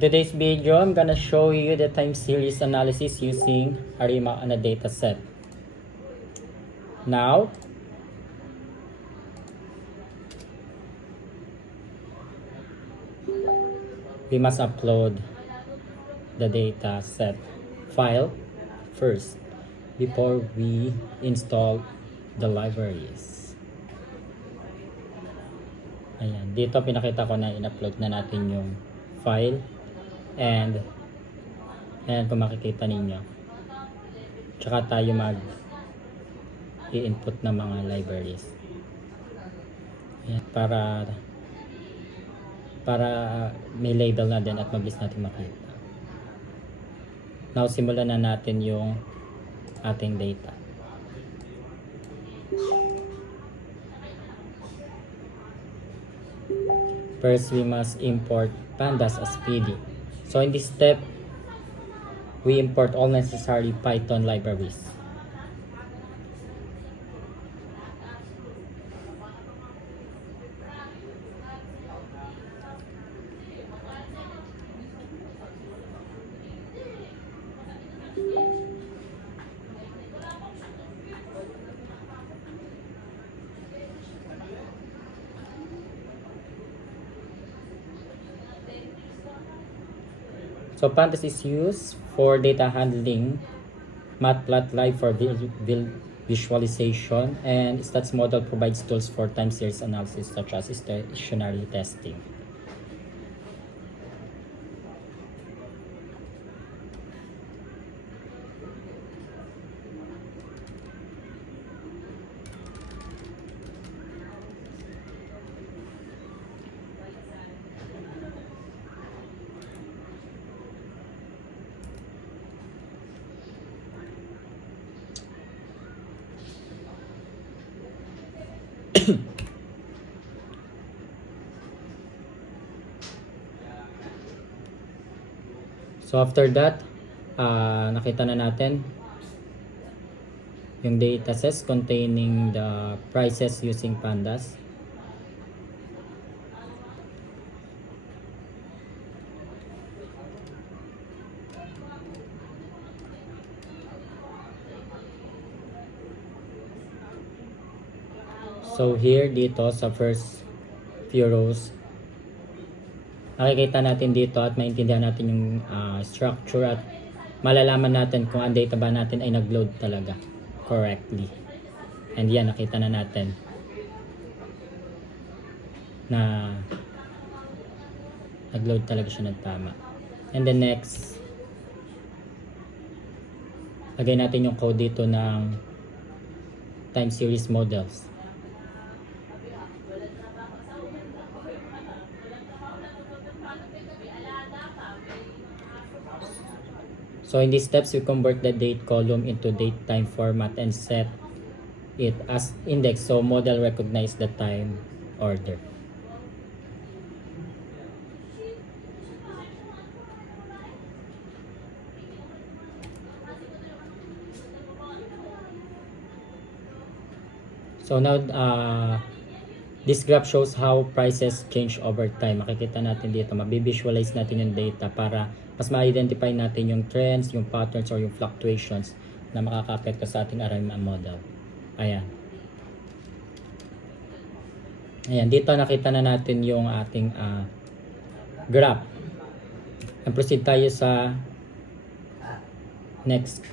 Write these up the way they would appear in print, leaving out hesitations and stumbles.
Today's video, I'm gonna show you the time series analysis using ARIMA on a data set. Now, we must upload the data set file first before we install the libraries. Ayan, dito pinakita ko na in-upload na natin yung file and ayan kung makikita ninyo. Tsaka tayo i-input ng mga libraries. Ayan, para may label na din at mabilis natin makita. Now, simulan na natin yung ating data. First, we must import pandas as PD. So in this step, we import all necessary Python libraries. So pandas is used for data handling, matplotlib for visualization, and stats model provides tools for time series analysis such as stationary testing. So after that, nakita na natin yung datasets containing the prices using pandas. So here, dito sa first few rows, nakikita natin dito at maintindihan natin yung structure at malalaman natin kung ang data ba natin ay nag-load talaga correctly. And yan, nakita na natin na nag-load talaga siya ng tama. And then next, lagay natin yung code dito ng time series models. So in these steps, we convert the date column into date time format and set it as index so model recognize the time order. So now, this graph shows how prices change over time. Makikita natin dito, mabivisualize natin yung data para mas ma-identify natin yung trends, yung patterns, or yung fluctuations na makaka-apekto sa ating ARIMA model. Ayan. Ayan, dito nakita na natin yung ating graph. And proceed tayo sa next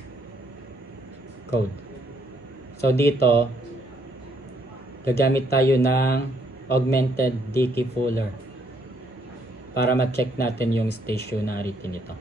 code. So dito, gagamit tayo ng augmented decouplr para ma-check natin yung stationarity nito.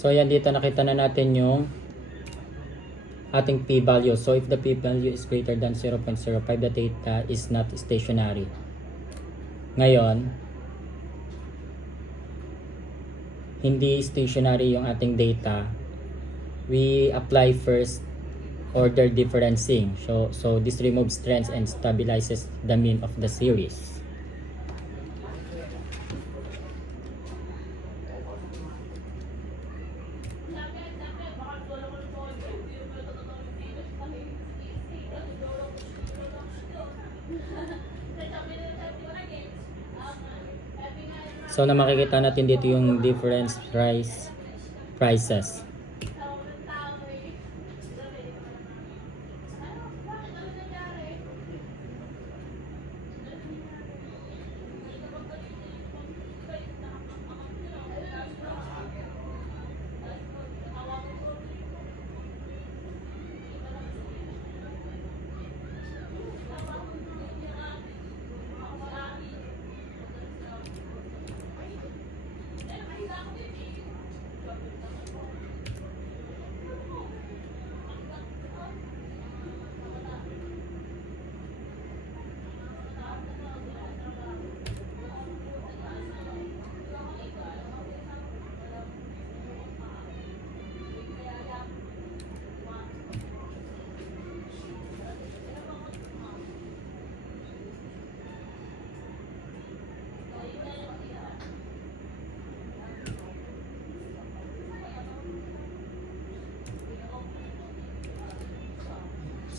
So yan, dito nakita na natin yung ating p-value. So if the p-value is greater than 0.05, the data is not stationary. Ngayon, hindi stationary yung ating data. We apply first order differencing. So this removes trends and stabilizes the mean of the series. So na makikita natin dito yung difference prices.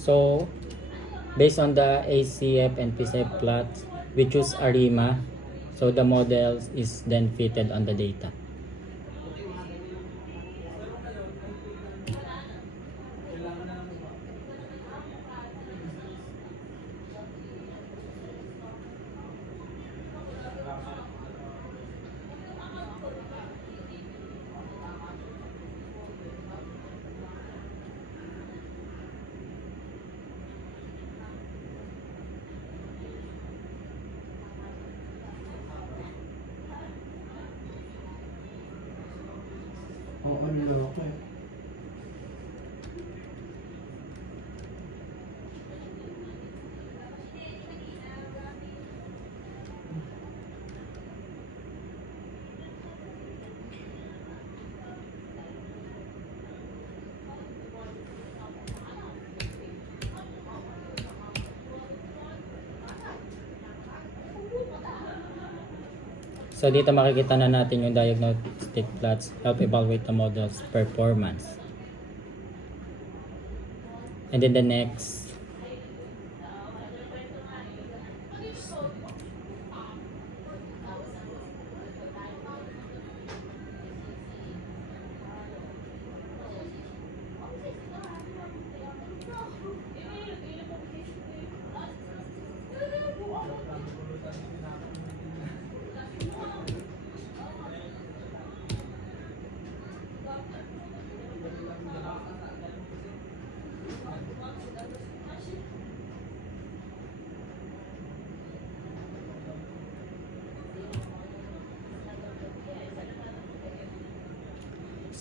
So, based on the ACF and PCF plots, we choose ARIMA. So the model is then fitted on the data. Oo, niloko eh. So dito makikita na natin yung diagnostic plots help evaluate the model's performance. And then the next,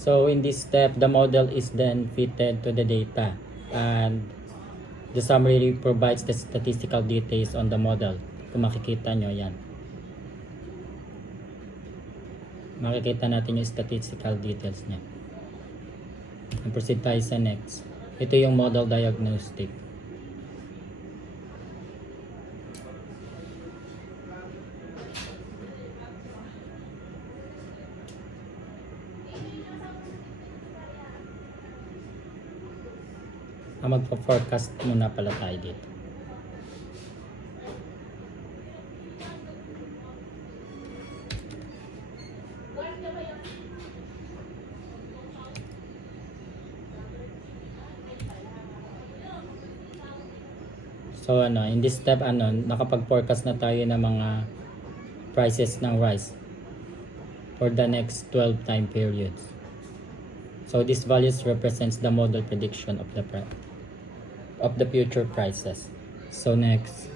so in this step, the model is then fitted to the data and the summary provides the statistical details on the model. Kung makikita nyo yan. Makikita natin yung statistical details niya. And proceed tayo sa next. Ito yung model diagnostic. Magpa-forecast muna pala tayo dito. So in this step nakapag-forecast na tayo ng mga prices ng rice for the next 12 time periods. So these values represents the model prediction of the future prices. So next,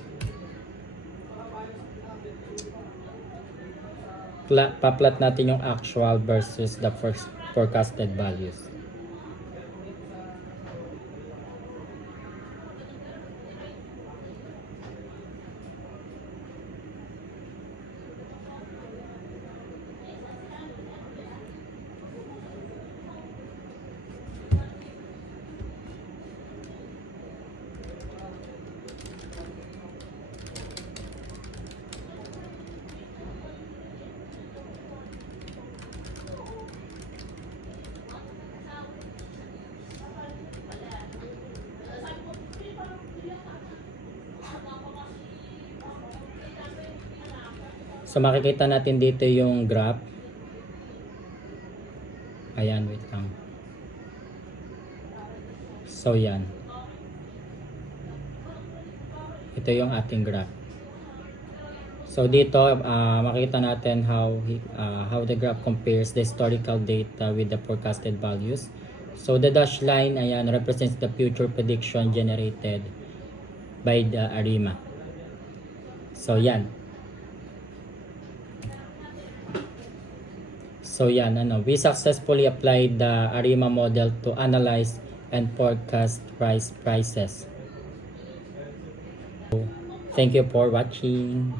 pa-plot natin yung actual versus the forecasted values. So makikita natin dito yung graph. Ayan, wait lang. So yan. Ito yung ating graph. So dito makikita natin how the graph compares the historical data with the forecasted values. So the dashed line ayan represents the future prediction generated by the ARIMA. So yan. So yan, we successfully applied the ARIMA model to analyze and forecast prices. So, thank you for watching.